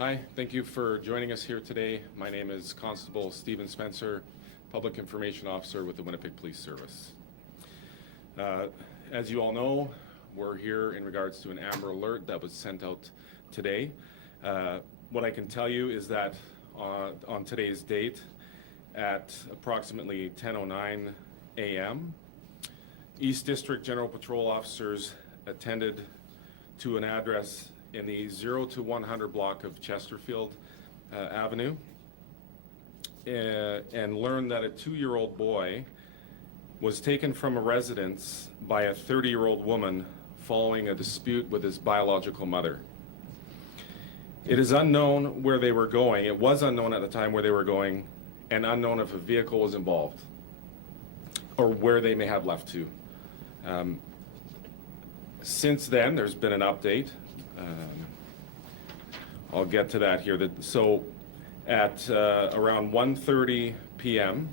Hi, thank you for joining us here today. My name is Constable Stephen Spencer, Public Information Officer with the Winnipeg Police Service. As you all know, we're here in regards to an Amber Alert that was sent out today. What I can tell you is that on today's date, at approximately 10:09 a.m., East District General Patrol officers attended to an address in the 0 to 100 block of Chesterfield Avenue and learned that a 2-year-old boy was taken from a residence by a 30-year-old woman following a dispute with his biological mother. It is unknown where they were going. It was unknown at the time where they were going, and unknown if a vehicle was involved or where they may have left to. Since then, there's been an update. I'll get to that here. So at around 1:30 p.m.,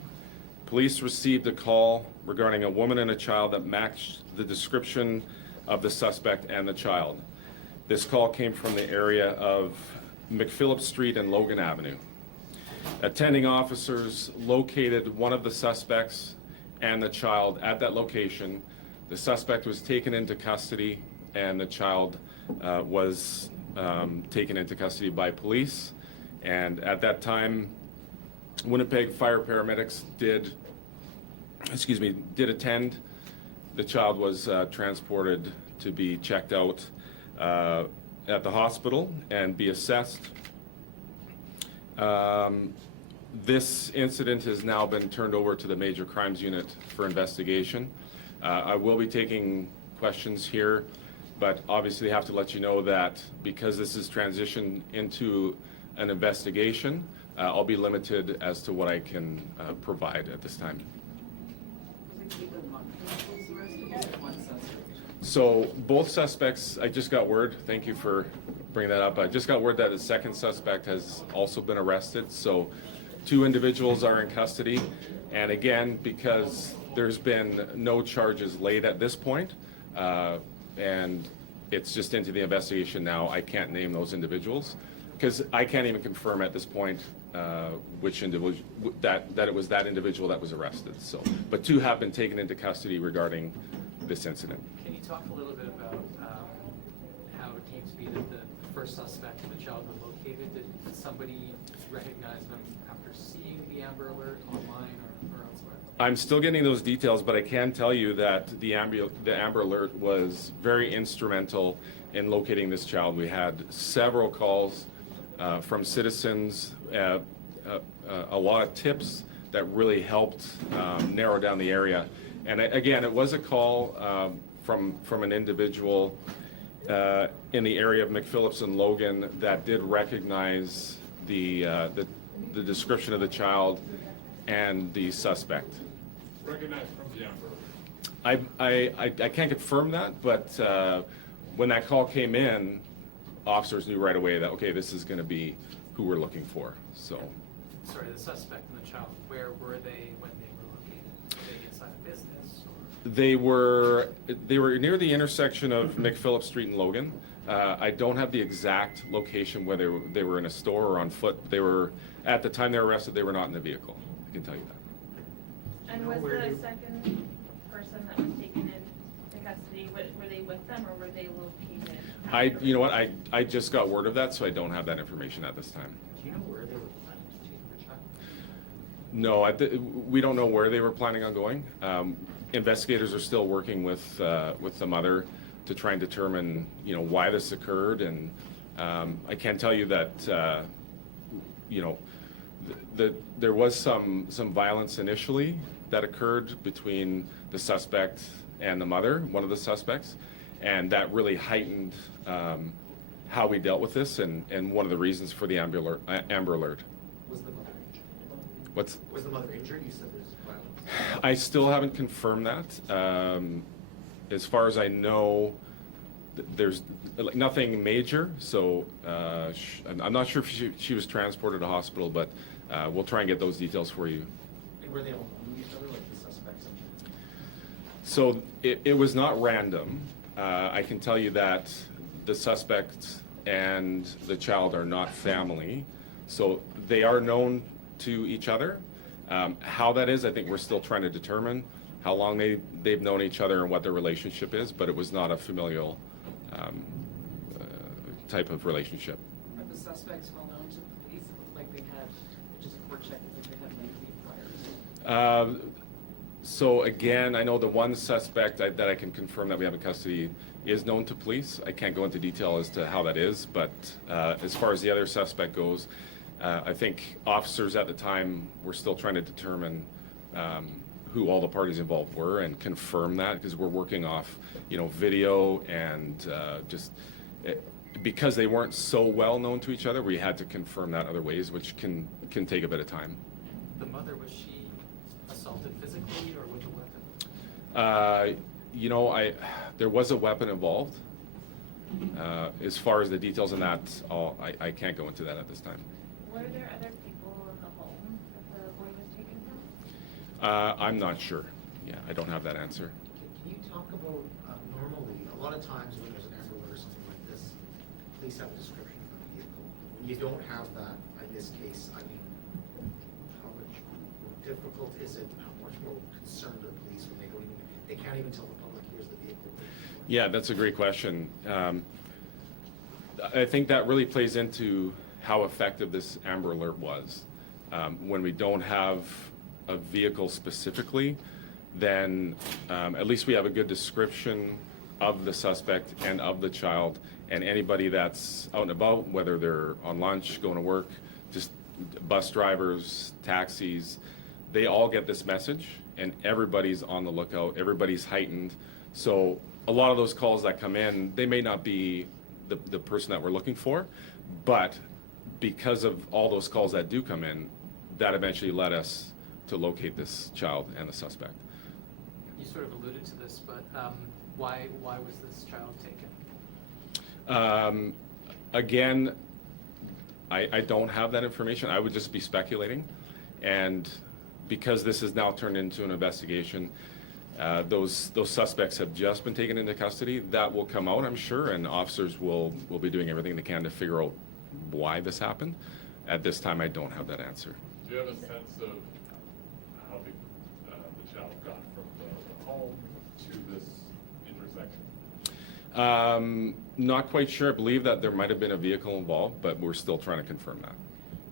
police received a call regarding a woman and a child that matched the description of the suspect and the child. This call came from the area of McPhillips Street and Logan Avenue. Attending officers located one of the suspects and the child at that location. The suspect was taken into custody, and the child was taken into custody by police. And at that time, Winnipeg fire paramedics did attend. The child was transported to be checked out at the hospital and be assessed. This incident has now been turned over to the Major Crimes Unit for investigation. I will be taking questions here, but obviously have to let you know that because this is transitioned into an investigation, I'll be limited as to what I can provide at this time. So both suspects, I just got word, thank you for bringing that up, I just got word that the second suspect has also been arrested. So 2 individuals are in custody, and again, because there's been no charges laid at this point, and it's just into the investigation now, I can't name those individuals because I can't even confirm at this point which individual that it was that individual that was arrested. So, but 2 have been taken into custody regarding this incident. Can you talk a little bit about how it came to be that the first suspect and the child were located? Did somebody recognize them after seeing the Amber Alert online or elsewhere? I'm still getting those details, but I can tell you that the Amber Alert was very instrumental in locating this child. We had several calls from citizens, a lot of tips that really helped narrow down the area. And again, it was a call from an individual in the area of McPhillips and Logan that did recognize the description of the child and the suspect. Recognized from the Amber Alert. I can't confirm that, but when that call came in, officers knew right away that, okay, this is going to be who we're looking for. So. Sorry, the suspect and the child, where were they when they were located? Were they inside a business? Or? They were near the intersection of McPhillips Street and Logan. I don't have the exact location where they were in a store or on foot. They were, at the time they were arrested, they were not in a vehicle. I can tell you that. And was the second person that was taken into custody, were they with them or were they located? You know what, I just got word of that, so I don't have that information at this time. Do you know where they were planning to take the child? No, we don't know where they were planning on going. Investigators are still working with the mother to try and determine, why this occurred, and I can tell you that, there was some violence initially that occurred between the suspect and the mother, one of the suspects, and that really heightened how we dealt with this, and one of the reasons for the Amber Alert. Was the mother injured? Was the mother injured? You said there's violence. I still haven't confirmed that. As far as I know, there's nothing major, so I'm not sure if she was transported to hospital, but we'll try and get those details for you. And were they all knowing each other, like the suspects? So it was not random. I can tell you that the suspect and the child are not family. So they are known to each other. How that is, I think we're still trying to determine how long they've known each other and what their relationship is, but it was not a familial type of relationship. Are the suspects well known to the police? It looked like they had, just a court check, it looked like they had lengthy priors. So again, I know the one suspect that I can confirm that we have in custody is known to police. I can't go into detail as to how that is, but as far as the other suspect goes, I think officers at the time were still trying to determine who all the parties involved were and confirm that, because we're working off, video and because they weren't so well known to each other, we had to confirm that other ways, which can take a bit of time. The mother, was she assaulted physically or with a weapon? There was a weapon involved. As far as the details on that, I can't go into that at this time. Were there other people in the home that the boy was taken from? I'm not sure. Yeah, I don't have that answer. Can you talk about, normally, a lot of times when there's an Amber Alert or something like this, police have a description of the vehicle. When you don't have that, in this case, I mean, how much more difficult is it? How much more concerned are the police when they can't even tell the public, here's the vehicle? Yeah, that's a great question. I think that really plays into how effective this Amber Alert was. When we don't have a vehicle specifically, then at least we have a good description of the suspect and of the child, and anybody that's out and about, whether they're on lunch, going to work, just bus drivers, taxis, they all get this message, and everybody's on the lookout, everybody's heightened. So a lot of those calls that come in, they may not be the person that we're looking for, but because of all those calls that do come in, that eventually led us to locate this child and the suspect. You sort of alluded to this, but why was this child taken? Again, I don't have that information. I would just be speculating. And because this has now turned into an investigation, those suspects have just been taken into custody. That will come out, I'm sure, and officers will be doing everything they can to figure out why this happened. At this time, I don't have that answer. Do you have a sense of how the child got from the home to this intersection? Not quite sure. I believe that there might have been a vehicle involved, but we're still trying to confirm that.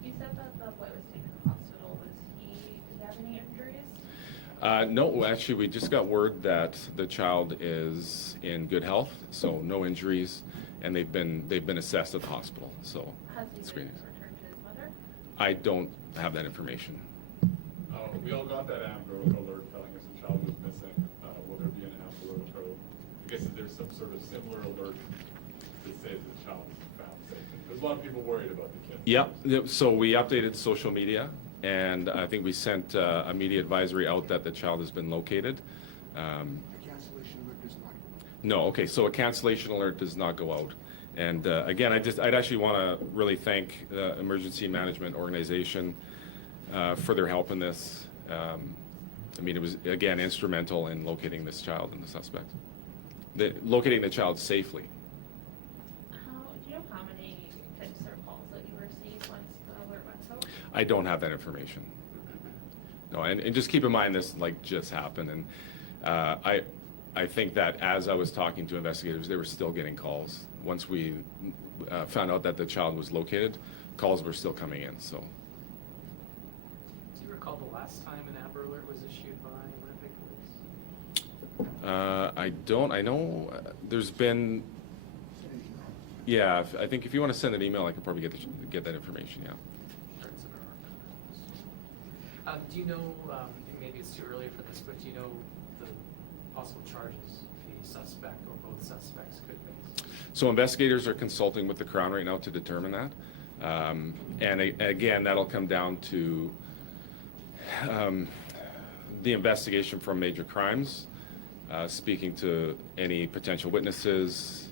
You said that the boy was taken to the hospital. Did he have any injuries? No, actually, we just got word that the child is in good health, so no injuries, and they've been assessed at the hospital. So Has he been screenings. returned to his mother? I don't have that information. We all got that Amber Alert telling us the child was missing. Will there be an Amber Alert? I guess there's some sort of similar alert to say that the child was found safe. There's a lot of people worried about the kid. Yeah, so we updated social media, and I think we sent a media advisory out that the child has been located. A cancellation alert does not. No, okay, so a cancellation alert does not go out. And again, I'd actually want to really thank the Emergency Management Organization for their help in this. I mean, it was, again, instrumental in locating this child and the suspect. Locating the child safely. Do you know how many tips or calls that you received once the alert went out? I don't have that information. No, and just keep in mind this just happened, and I think that as I was talking to investigators, they were still getting calls. Once we found out that the child was located, calls were still coming in. So. Do you recall the last time an Amber Alert was issued by Winnipeg Police? I don't. I know there's been. Yeah, I think if you want to send an email, I can probably get that information. Yeah. Sure, it's in our archives. Do you know? Maybe it's too early for this, but do you know the possible charges the suspect or both suspects could face? So investigators are consulting with the Crown right now to determine that. And again, that'll come down to the investigation from major crimes, speaking to any potential witnesses.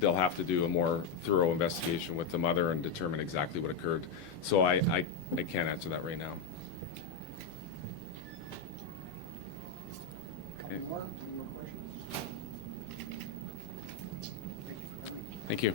They'll have to do a more thorough investigation with the mother and determine exactly what occurred. So I can't answer that right now. Okay. Any more questions? Thank you for coming. Thank you.